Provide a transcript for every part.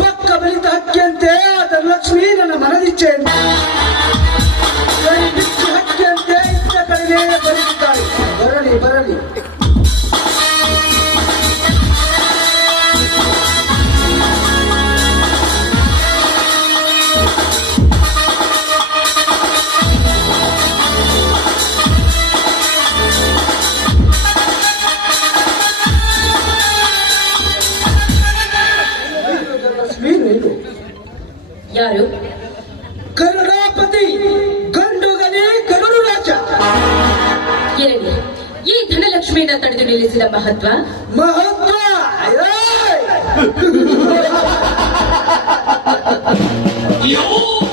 ಪಕ್ಕ ಬಲಿತ ಹಕ್ಕಿಯಂತೆ ಅದರ ಲಕ್ಷ್ಮಿ ನನ್ನ ಮನದಿಚ್ಛೆ ಹಕ್ಕಿಯಂತೆ ಇತ್ತ ಕಡೆಗೆ ಬರುತ್ತಿದ್ದಾಳೆ. ಬರಲಿ ಬರಲಿ. ಯಾರು? ಗರುಡಾಪತಿ, ಗಂಡುಗಲಿ ಗರುಡು ರಾಜ. ಇರಲಿ, ಈ ಧನಲಕ್ಷ್ಮಿಯನ್ನ ತಡೆದು ನಿಲ್ಲಿಸಿದ ಮಹತ್ವ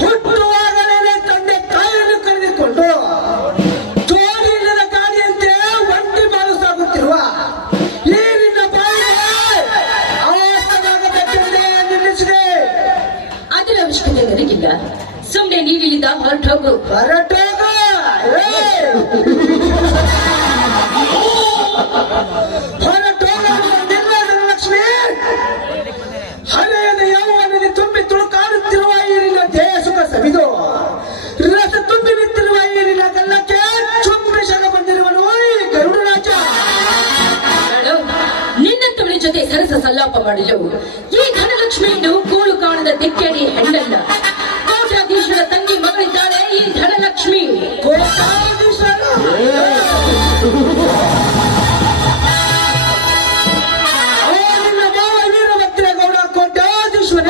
ಹುಟ್ಟುವಾಗಲೇ ತಂದೆ ತಾಯಿಯನ್ನು ಕರೆದುಕೊಂಡು ಜೋಡಿ ಇಲ್ಲದ ಗಾಡಿಯಂತೆ ಒಂಟಿ ಬಾಳು ಸಾಗುತ್ತಿರುವ ಈ ನಿನ್ನ ಬಾಯಿಗೆ ಅವಸ್ಥೆಯಾಗಬೇಕೆಂದೇ ನಿಲ್ಲಿಸಿದೆ. ಅದರ ಅವಶ್ಯಕತೆ ನನಗಿಲ್ಲ. ಸುಮ್ಮನೆ ನೀವಿಲ್ಲಿದ್ದ ಹೊರಟೋಗು. ಲಕ್ಷ್ಮಿ, ಹಳೆಯದ ಯೌವನದಲ್ಲಿ ತುಂಬಿ ತುಳುಕಾಡುತ್ತಿರುವ ಈರಿನ ದೇಹ ಸುಖ ಸವಿದು ರಸ ತುಂಬಿ ನಿಂತಿರುವ ಈರಿನ ಗಲ್ಲಕ್ಕೆ ಚುಂಬಿಸಲು ಬಂದಿರುವನು ಈ ಗರುಡ ರಾಜ. ನಿನ್ನಂತವಳ ಜೊತೆ ಸರಸ ಸಲ್ಲಾಪ ಮಾಡಲು ಈ ಧನಲಕ್ಷ್ಮಿಯನ್ನು ಕೂಳು ಕಾಣದ ದಿಕ್ಕೇಡಿ ಹೆಣ್ಣಲ್ಲ. ಕೋಟ್ಯಾಧೀಶರ ತಂಗಿ ಮಗಳಿದ್ದಾಳೆ ಈ ಧನಲಕ್ಷ್ಮಿ. ನಿನ್ನ ಮಾವ ವೀರಭದ್ರೇಗೌಡ ಕೋಟ್ಯಾಧೀಶ್ವರ,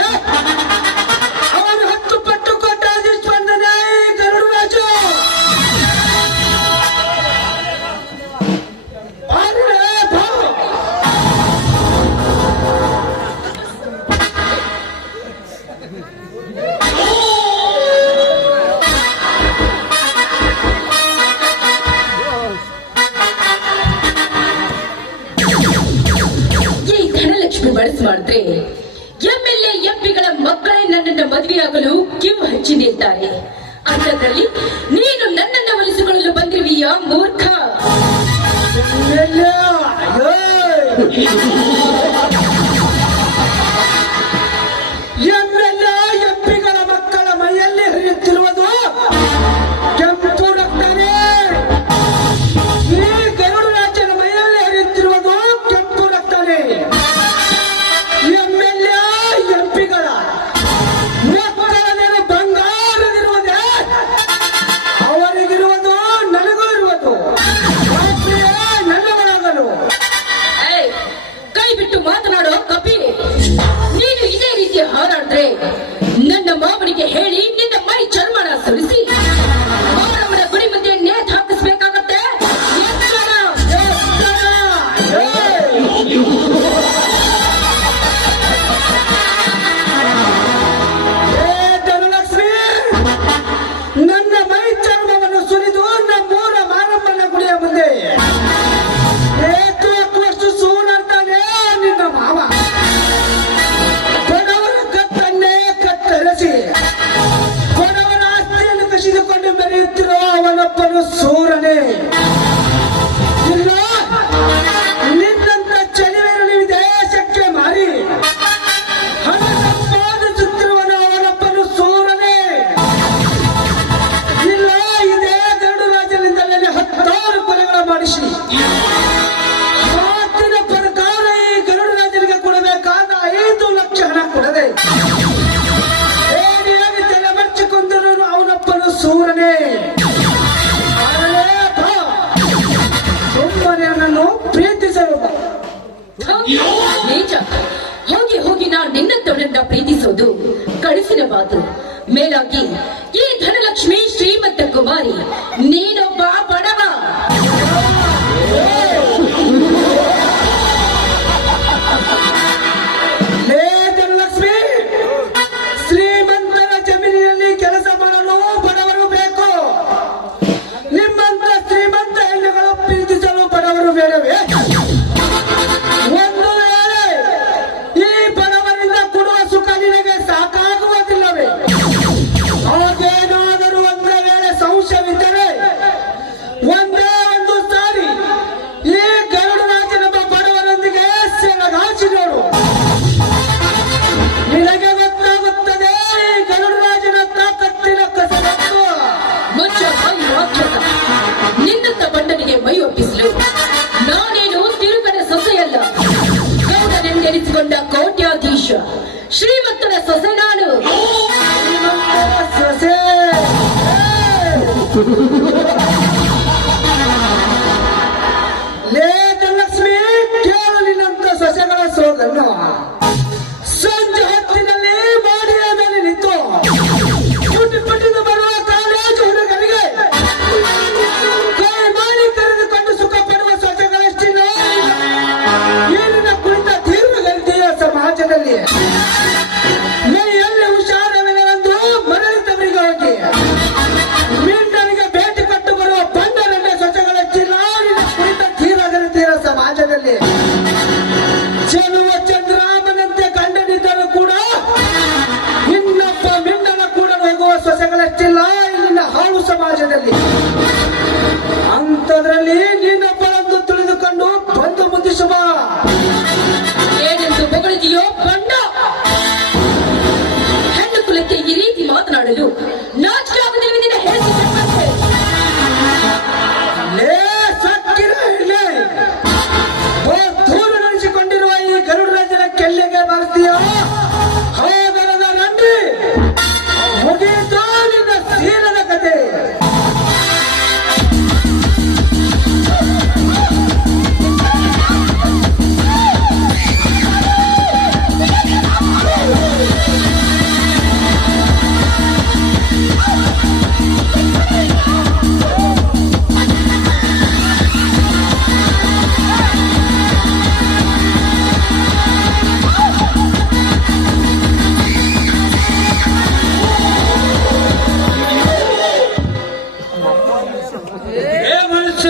ಅವನು 10 ಪಟ್ಟು ಕೋಟ್ಯಾಧೀಶ್ವರನೇ ಈ ಗರುಡ ರಾಜ. ಬಳಸಿ ಮಾಡಿದ್ರೆ ಎಂಎಲ್ಎ ಎಂಪಿಗಳ ಮಕ್ಕಳೇ ನನ್ನನ್ನು ಮದುವೆಯಾಗಲು ಕಿವು ಹಚ್ಚಿ ನಿಲ್ತಾರೆ. ಅಂಥದ್ರಲ್ಲಿ ನೀನು ನನ್ನನ್ನು ಒಲಿಸಿಕೊಳ್ಳಲು ಬಂದಿರುವೀಯ ಮೂರ್ಖ. ಎಂಎಲ್ಎ ಎಂಪಿಗಳ ಮಕ್ಕಳ ಮೈಯಲ್ಲಿ ಹರಿಯುತ್ತಿರುವುದು ಕೆಂಪು ರಕ್ತನೇ. ಈ ಗರುಡ ರಾಜನ ಮೈಯಲ್ಲಿ ಹರಿಯುತ್ತಿರುವುದು ಕೆಂಪು ರಕ್ತನೇ. ಎಂಎಲ್ಎ ಎಂಪಿಗಳ ಮಕ್ಕಳ ಮೇಲೆ ಬಂಗಾರದಿರುವುದೇ ಅವರಿಗಿರುವುದು, ನನಗೂ ಇರುವುದು. ನನ್ನವರಾಗಲು ಕೈ ಬಿಟ್ಟು ಮಾತನಾಡೋ ಕಪಿ. ನೀನು ಇದೇ ರೀತಿ ಹಾರಾಡಿದ್ರೆ ನನ್ನ ಮಾವನಿಗೆ ಹೇಳಿ ನಿನ್ನ ಮೈ ಚರ್ಮನ ಸುರಿಸಿ ಅವರವರ ಗುಡಿ ಮುಂದೆ ನೇತ್ ಹಾಕಿಸ್ಬೇಕಾಗತ್ತೆ. ಧನಲಕ್ಷ್ಮಿ, ನನ್ನ ಮೈ ಚರ್ಮವನ್ನು ಸುರಿದು ನಮ್ಮೂರ ಮಾರಮ್ಮನ ಗುಡಿಯ ಮುಂದೆ ಏತುವಷ್ಟು ಸೂನಂತಾನೆ ನಿನ್ನ ಮಾವ. ಬಡವರ ಕತ್ತನ್ನೇ ಕತ್ತರಿಸಿ ಬಡವರ ಆಸ್ತಿಯನ್ನು ಕಸಿದುಕೊಂಡು ಮೆರೆಯುತ್ತಿರುವ ಅವನೊಬ್ಬನು ಸೂರನೇ. ಇಲ್ಲ, ನಿನ್ನಂತ ಚಳಿವೆರಳು ವಿದೇಶಕ್ಕೆ ಮಾರಿ ಹಣ ಸಂಪಾದಿಸುತ್ತಿರುವನು ಅವನೊಬ್ಬನು ಸೂರನೇ. ಇಲ್ಲ, ಇದೇ ಗರುಡ ರಾಜನಿಂದಲೇ 10 ಕೊಲೆಗಳ ಮಾಡಿಸಿ ಮಾತಿನ ಪ್ರಕಾರ ಈ ಗರುಡ ರಾಜನಿಗೆ ಕೊಡಬೇಕಾದ 5 ಲಕ್ಷ ಹಣ ಕೊಡದೆ ಏನಿಯಾಗಿ ತಲೆ ಮರ್ಚಿಕೊಂಡರು ಅವನೊಬ್ಬನು ಸೂರನೇ. ಸುಮ್ಮನೆ ನನ್ನನ್ನು ಪ್ರೀತಿಸಲು ನೀಚ. ಹೋಗಿ ಹೋಗಿ ನಾನು ನಿನ್ನಂತವಳನ್ನ ಪ್ರೀತಿಸೋದು ಕಳಿಸಿನ ಮಾತು. ಮೇಲಾಗಿ ಈ ಧನಲಕ್ಷ್ಮಿ ಶ್ರೀಮಂತ ಕುಮಾರಿ, ನೀನೊಬ್ಬ ಬಡವ. ಧನಲಕ್ಷ್ಮಿ, ಶ್ರೀಮಂತರ ಜಮೀನಿನಲ್ಲಿ ಕೆಲಸ ಮಾಡಲು ಬಡವರು ಬೇಕು. ನಿಮ್ಮಂತ ಶ್ರೀಮಂತ ಹೆಣ್ಣುಗಳು ಪ್ರೀತಿಸಲು ಬಡವರು ಬೇಡವೇ? ಒಂದು ವೇಳೆ ಈ ಬಡವರಿಂದ ಕೊಡುವ ಸುಖ ನಿನಗೆ ಸಾಕಾಗುವುದಿಲ್ಲವೇ? ಹಾಗೇನಾದರೂ ಒಂದು ವೇಳೆ ಸಂಶಯವಿದ್ದರೆ ಎನಿಸಿಕೊಂಡ ಕೋಟ್ಯಾಧೀಶ ಶ್ರೀಮಂತನ ಸೊಸೆ ನಾನು. ಸೊಸೆ ಲೇಖಲಕ್ಷ್ಮಿ, ಕೇಳು ನಿನ್ನಂತ ಸೊಸೆಗಳ ಸೋದನ್ನು. ಸಂಜೆ ಹೊತ್ತಿನಲ್ಲಿ ಮಾಡಿಯಾದಲ್ಲಿ ನಿಂತು ಪುಟ್ಟಿನ ಬರುವ ಕಾಲೇಜು ಹುಡುಗರಿಗೆ ಕೈ ಮಾಡಿ ಕರೆದುಕೊಂಡು ಸುಖ ಪಡುವ ಸೊಸೆಗಳಷ್ಟಿಲ್ಲ ಏನಿನ ಕುಳಿತ ತೀರ್ಪುಗಳಿದೆಯ ಸಮಾಜದಲ್ಲಿ. ಎಲ್ಲಿ ಹುಷಾರವಿಲ್ಲವೆಂದು ಮರಳಿತವರಿಗೆ ಹೋಗಿ ಮೀಂಡರಿಗೆ ಭೇಟಿ ಕೊಟ್ಟು ಬರುವ ಬಂಡರನ್ನ ಸೊಸೆಗಳಷ್ಟಿಲ್ಲ ಕುಳಿತ ತೀರಗಲಿದೆಯ ಸಮಾಜದಲ್ಲಿ. ಚೆಲುವ ಚಂದ್ರಾಮನಂತೆ ಕಂಡನಿದ್ದರೂ ಕೂಡ ಇನ್ನೊಬ್ಬ ಮಿಂಡನ ಕೂಡ ಹೋಗುವ ಸೊಸೆಗಳಷ್ಟಿಲ್ಲ ಇಲ್ಲಿನ ಹಾಳು ಸಮಾಜದಲ್ಲಿ. ಅಂಥದ್ರಲ್ಲಿ ನೀನೊಬ್ಬಳನ್ನು ತಿಳಿದುಕೊಂಡು ಬಂದು ಮುಗಿಸುವ. ಏನೆಂದು ಹೊಗಳಿದೆಯೋ ಬಂಡ. ಹೆಣ್ಣು ಕುಲಕ್ಕೆ ಈ ರೀತಿ ಮಾತನಾಡಲು ನಾಚಿಕೆ ಆಗುವುದಿಲ್ಲ ನಿನ್ನ ಹೇಸಿ ಕಟ್ಟಂತೆ. ಲೇ ಸಕ್ಕಿನ ಹೆಣ್ಣೆ, ದೂರ ನಡೆಸಿಕೊಂಡಿರುವ ಈ ಗರುಡ ರಾಜನ ಕೆಲ್ಲೆಗೆ ಬರ್ತೀಯೋ ಹೋಗರದ ರಂಡಿ ಮುಗಿಯಿತು ನಿನ್ನ ಸೀಲದ ಕತೆ.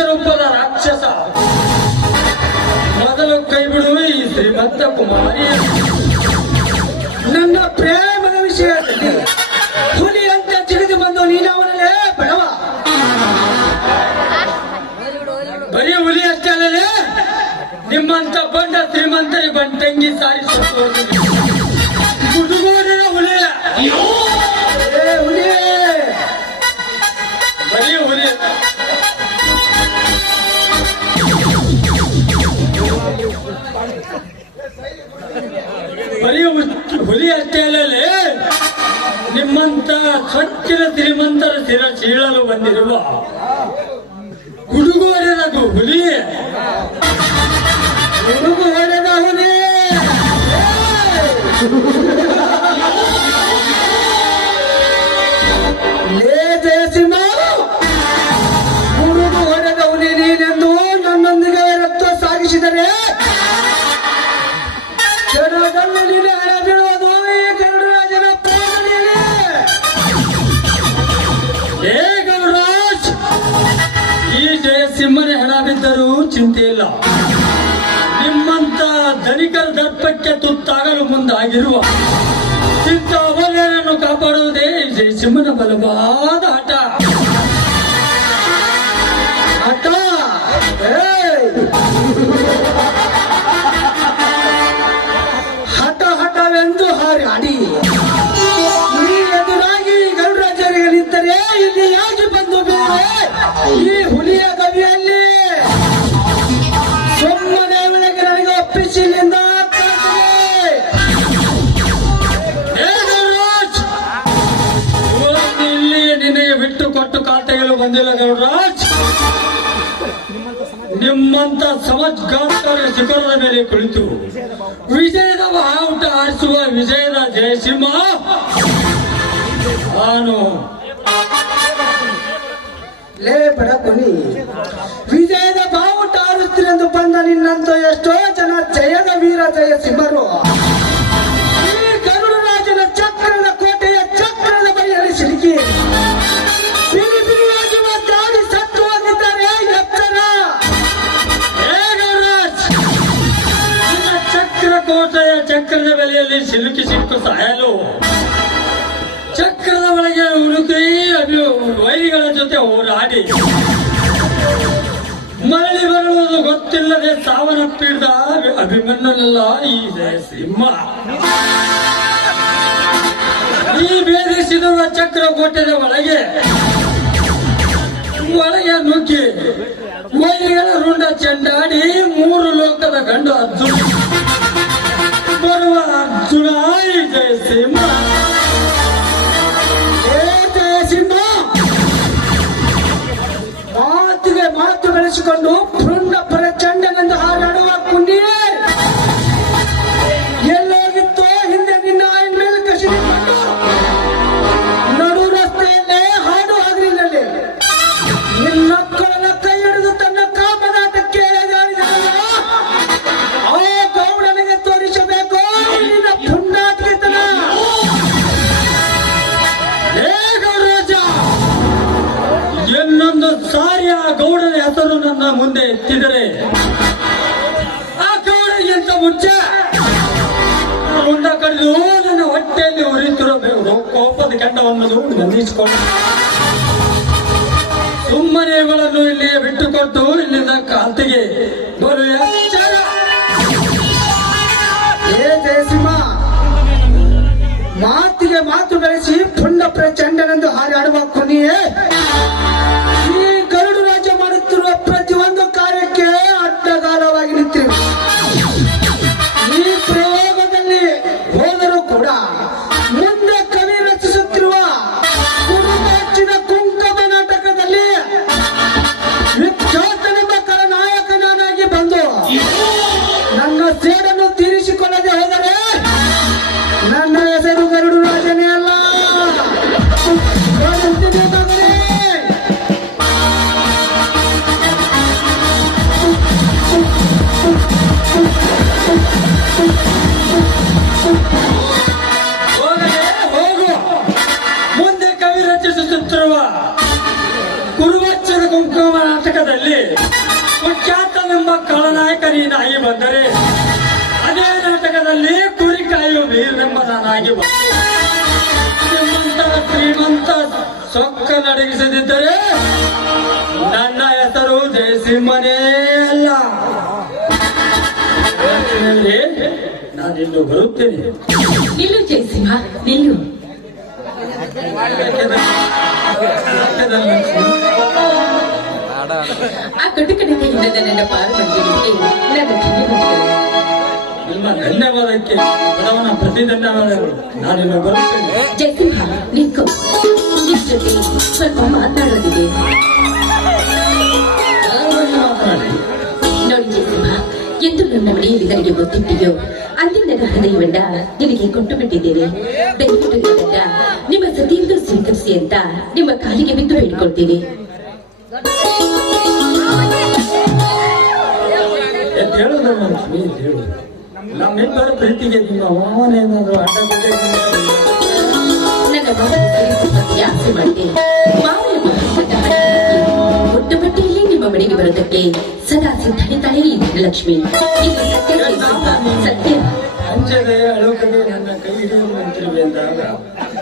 ರೂಪದ ರಾಕ್ಷಸ, ಮೊದಲು ಕೈ ಬಿಡು ಈ ಶ್ರೀಮಂತ ಕುಮಾರಿ. ನನ್ನ ಪ್ರೇಮದ ವಿಷಯದಲ್ಲಿ ಹುಲಿ ಅಂತ ಜಿಗಿದು ಬಂದು ನೀನವನಲ್ಲೇ ಬಡವ. ಬರೀ ಹುಲಿ ಅಷ್ಟೇ ಅಲ್ಲದೆ ನಿಮ್ಮಂತ ಬಂಡ ಶ್ರೀಮಂತರಿ ಬಂಟಂಗಿ ಸಾರಿಸುವ ಗುಡುಗೋಡಿನ ಹುಲಿ. ಏ ಹುಲಿ, ಬರೀ ಹುಲಿ ಬರೀ ಹುಲಿ ಅಷ್ಟೇ ಅಲ್ಲದೆ ನಿಮ್ಮಂತ ಸ್ವಚ್ಛದ ಶ್ರೀಮಂತರ ಸ್ಥಿರ ಚೀಳಲು ಬಂದಿರುವ ಗುಡುಗೋಡಿನದು ಹುಲಿ. ಹುಡುಗು ಹೊಡೆದ ಹುಲಿ. ಲೇ ಜಯಸಿಂಹ, ಹುಡುಗು ಹೊಡೆದ ಹುಲಿ ನೀನೆಂದು ನನ್ನೊಂದಿಗೆ ರಕ್ತ ಸಾಗಿಸಿದರೆ ಕ್ಷಣದಲ್ಲಿ ನೀನು ಹಣ ಬೀಳುವುದು ಈ ಗರುಡರಾಜನ ಪಾದದಲ್ಲಿ. ಏ ಗರುಡರಾಜ್, ಈ ಜಯಸಿಂಹನ ಹೆಣ ಬಿದ್ದರೂ ಚಿಂತೆ ಇಲ್ಲ. ನಿಮ್ಮಂತ ಧನಿಕರ ದರ್ಪಕ್ಕೆ ತುತ್ತಾಗಲು ಮುಂದಾಗಿರುವ ಇಂಥ ಅಮೂಲ್ಯರನ್ನು ಕಾಪಾಡುವುದೇ ಜಯಸಿಂಹನ ಬಲವಾದ ಹಠ. ಹಠ? ಏಯ್! ಹಠ ಹಠವೆಂದು ಹಾರಾಡಿ ಈ ಎದುರಾಗಿ ಗರುಡರಾಜರಿಗೆ ನಿಂತರೆ ಇಲ್ಲಿ ಯಾಕೆ ಬಂದು ಬೇರೆ ಈ ಹುಲಿಯ ಗವಿಯಲ್ಲಿ ಸುಮ್ಮನೆ ಒಳಗೆ ನನಗೆ ಒಪ್ಪಿಸಿ ಇಲ್ಲಿಂದ ಕಳಿಸಿದೆ. ಏ ಗರುಡರಾಜ್, ಇವತ್ತು ಇಲ್ಲಿಯೇ ನಿನಗೆ ಬಿಟ್ಟು ಕೊಟ್ಟು ಕಾತೆಗಳು ಬಂದಿಲ್ಲ ಗರುಡರಾಜ್. ನಿಮ್ಮಂತ ಸಮಜ್ಗಾತರ ಶಿಖರದ ಮೇಲೆ ಕುಳಿತು ವಿಜಯದ ಬಾವುಟ ಆರಿಸುವ ವಿಜಯದ ಜಯಸಿಂಹ ನಾನು. ಲೇ ಬಡಪನಿ, ವಿಜಯದ ಬಾವುಟ ಆರಿಸ್ತೀರೆಂದು ಬಂದ ನಿನ್ನಂತ ಎಷ್ಟೋ ಜನ ಜಯದ ವೀರ ಜಯಸಿಂಹರು ಈ ಗರುಡರಾಜನ ಚಕ್ರದ ಕೋಟೆಯ ಚಕ್ರದ ಬಳಿಯಲ್ಲಿ ಸಿಲುಕಿ ಬಿಡಿ ಬಿಡಿಯಾಗಿ ಒದ್ದಾಡಿ ಸತ್ತು ಹೋಗಿದ್ದಾರೆ. ಎತ್ತರ! ಏ ಗರುಡರಾಜ್, ನಿನ್ನ ಚಕ್ರಕೋಟೆಯ ಚಕ್ರದ ಬೆಲೆಯಲ್ಲಿ ಸಿಲುಕಿ ಸಿಕ್ಕು ಸಾಯಲು ಚಕ್ರದ ಒಳಗೆ ಹುಡುಕಿ ವೈರಿಗಳ ಜೊತೆ ಹೋರಾಡಿ ಮರಳಿ ಬರುವುದು ಗೊತ್ತಿಲ್ಲದೆ ಸಾವನ್ನಪ್ಪಿದ್ದ ಅಭಿಮನ್ಯನಲ್ಲ ಈ ಜಯಸಿಂಹ. ಈ ಭೇದಿಸಿರುವ ಚಕ್ರಕೋಟೆಯ ಒಳಗೆ ನುಗ್ಗಿ ವೈರಿಗಳ ರುಂಡ ಚೆಂಡಾಡಿ ಮೂರು ಲೋಕದ ಗಂಡು ಅರ್ಜುನ ಜಯಸಿಂಹ. ಸಿಂಹ ಮಾತಿಗೆ ಮಾತು ಬೆಳೆಸಿಕೊಂಡು ಪುಂಡ ಪ್ರಚಂಡನೆಂದು ಹಾರಾಡುವ ಕುಂಡಿಯೇ ಎಲ್ಲೋಗಿತ್ತೋ ಹಿಂದೆ ನಿನ್ನ ಆಯಿನ ಮೇಲೆ ಕಸಿದುಕೊಂಡು ನಡು ರಸ್ತೆಯಲ್ಲೇ ಹಾಡು ಹಗಲಿನಲ್ಲಿ ನಿನ್ನಕ್ಕಳನ್ನ ಕೈ ಹಿಡಿದು ತನ್ನ ಕಾಮದಾಟಕ್ಕೆ ಎಳೆದಾಡಿದನಲ್ಲ, ಆ ಗೌಡನಿಗೆ ತೋರಿಸಬೇಕು ನಿನ್ನ ಪುಂಡಾಟಿಕೆತನ. ಇನ್ನೊಂದು ಸಾರಿ ಆ ಗೌಡನ ಹೆಸರು ನನ್ನ ಮುಂದೆ ಎತ್ತಿದರೆ ಆ ಗೌಡಗಿಂತ ಮುಂಚೆ ಉಂಡ ಕಡಿದು ನನ್ನ ಹೊಟ್ಟೆಯಲ್ಲಿ ಉರಿತಿರಬೇಕು ಕೋಪದ ಕೆಂಡವನ್ನು ನಂದಿಸಿಕೊಂಡು ಸುಮ್ಮನೆ ಇವುಗಳನ್ನು ಇಲ್ಲಿಗೆ ಬಿಟ್ಟುಕೊಟ್ಟು ಇಲ್ಲಿಂದ ಕಾಂತಿಗೆ ಬರುವ ಎಚ್ಚರ. ಜಯಸಿಂಹ ಮಾತಿಗೆ ಮಾತು ಬೆಳೆಸಿ ಪುಂಡ ಪ್ರಚಂಡನೆಂದು ಹಾರಾಡುವ ಕೊನೆಯೇ ಈ ಗರುಡು ರಾಜ್ಯ ಮಾಡುತ್ತಿರುವ ಪ್ರತಿಯೊಂದು ಕಾರ್ಯಕ್ಕೆ ಅಡ್ಡಗಾಲವಾಗಿ ನಿಂತಿವೆ. ಈ ಪ್ರಯೋಗದಲ್ಲಿ ಹೋದರೂ ಕೂಡ ಮುಂದೆ ಕವಿ ರಚಿಸುತ್ತಿರುವ ಕುರುಬಚ್ಚಿನ ಕುಂಕಮ ನಾಟಕದಲ್ಲಿ ವಿಖ್ಯಾತನೆಂಬ ಖಳನಾಯಕನಾಗಿ ಬಂದು ನನ್ನ ಸೇಡನ್ನು ತೀರಿಸಿಕೊಳ್ಳದೆ ಹೋದರೆ ನನ್ನ ಹೆಸರು ಗರುಡು ರಾಜನೇ ಅಲ್ಲ. ಬೇಕಾದರೆ ಹೋಗಲೇ ಹೋಗು. ಮುಂದೆ ಕವಿ ರಚಿಸುತ್ತಿರುವ ಕುರುವಚ್ಚನ ಕುಂಕುಮ ನಾಟಕದಲ್ಲಿ ಕುಖ್ಯಾತನೆಂಬ ಖಳನಾಯಕ ನೀನಾಗಿ ಬಂದರೆ ಅದೇ ನಾಟಕದಲ್ಲಿ ಕುರಿ ಕಾಯುವ ವೀರನೆಂಬ ನಾನಾಗಿ ಬಂದು ಶ್ರೀಮಂತ ಶ್ರೀಮಂತ ಸೊಕ್ಕ ನಡಗಿಸದಿದ್ದರೆ ನನ್ನ ಹೆಸರು ಜಯಸಿಂಹನೇ ಅಲ್ಲ. ನಾನಿನ್ನು ಬರುತ್ತೇನೆ. ನಿಲ್ಲು ಜಯಸಿಂಹ, ನಿಲ್ಲು. ಆ ಕಟುಕನಿಂದ ನನ್ನ ಪಾರು ಮಾಡಿದ್ದಕ್ಕೆ ನನ್ನ ಧನ್ಯವಾದಗಳು. ನಿಮ್ಮ ಧನ್ಯವಾದಕ್ಕೆ ಬಡವನ ಪ್ರತಿ ಧನ್ಯವಾದಗಳು. ನಾನಿನ್ನು ಬರುತ್ತೇನೆ. ಜಯಸಿಂಹ, ನಿಂತ್ಕೋ. ನಿಮ್ ಜೊತೆ ಸ್ವಲ್ಪ ಮಾತನಾಡೋದಿದೆ. ಮಾತನಾಡಿ. ನೋಡಿ ಜಯಸಿಂಹ, ಎಂದು ನನ್ನ ಮನೆಯಲ್ಲಿ ಗೊತ್ತಿಟ್ಟಿಯೋ ಅಂದಿನ ನನ್ನ ಹೃದಯವನ್ನ ನಿನಗೆ ಕೊಟ್ಟು ಬಿಟ್ಟಿದ್ದೇನೆ. ದಯವಿಟ್ಟು ಇದನ್ನ ನಿಮ್ಮ ಸತಿಯಿಂದ ಸ್ವೀಕರಿಸಿ ಅಂತ ನಿಮ್ಮ ಕಾಲಿಗೆ ಬಿದ್ದು ಬೇಡಿಕೊಳ್ತೀನಿ. ಹೇಳೋದನ್ನು ಹೇಳು. ನಮ್ಮಿಬ್ಬರ ಪ್ರೀತಿಗೆ ನಿಮ್ಮ ಅವಮಾನ ಏನಾದರೂ ಅಡ್ಡ ನನ್ನ ಮಗನಿಗೆ ಆಸೆ ಮಾಡಿದೆ. ಮಾವನ ಮಹತ್ವದ ಹುಟ್ಟು ಬಟ್ಟೆಯಲ್ಲಿ ನಿಮ್ಮ ಮನೆಗೆ ಬರೋದಕ್ಕೆ ಸದಾ ಸಿದ್ಧನಿದ್ದಾಳೆ ಈ ಧನಲಕ್ಷ್ಮಿ. ಇದು ಸತ್ಯ ಜಯಸಿಂಹ, ಸತ್ಯ. ಅಂಜದೆ ಅಳುಕದೆ ನನ್ನ ಕೈ ಹಿಡಿಯಲು ನಿಂತಿರುವೆ ಎಂದಾಗ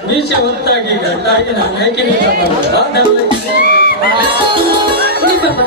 ಮೀಸೆ ಹೊತ್ತಾಗಿ ಗಟ್ಟಾಗಿ ನಾನು ಏಕೆ ನಿಂತ ನಿಮ್ಮ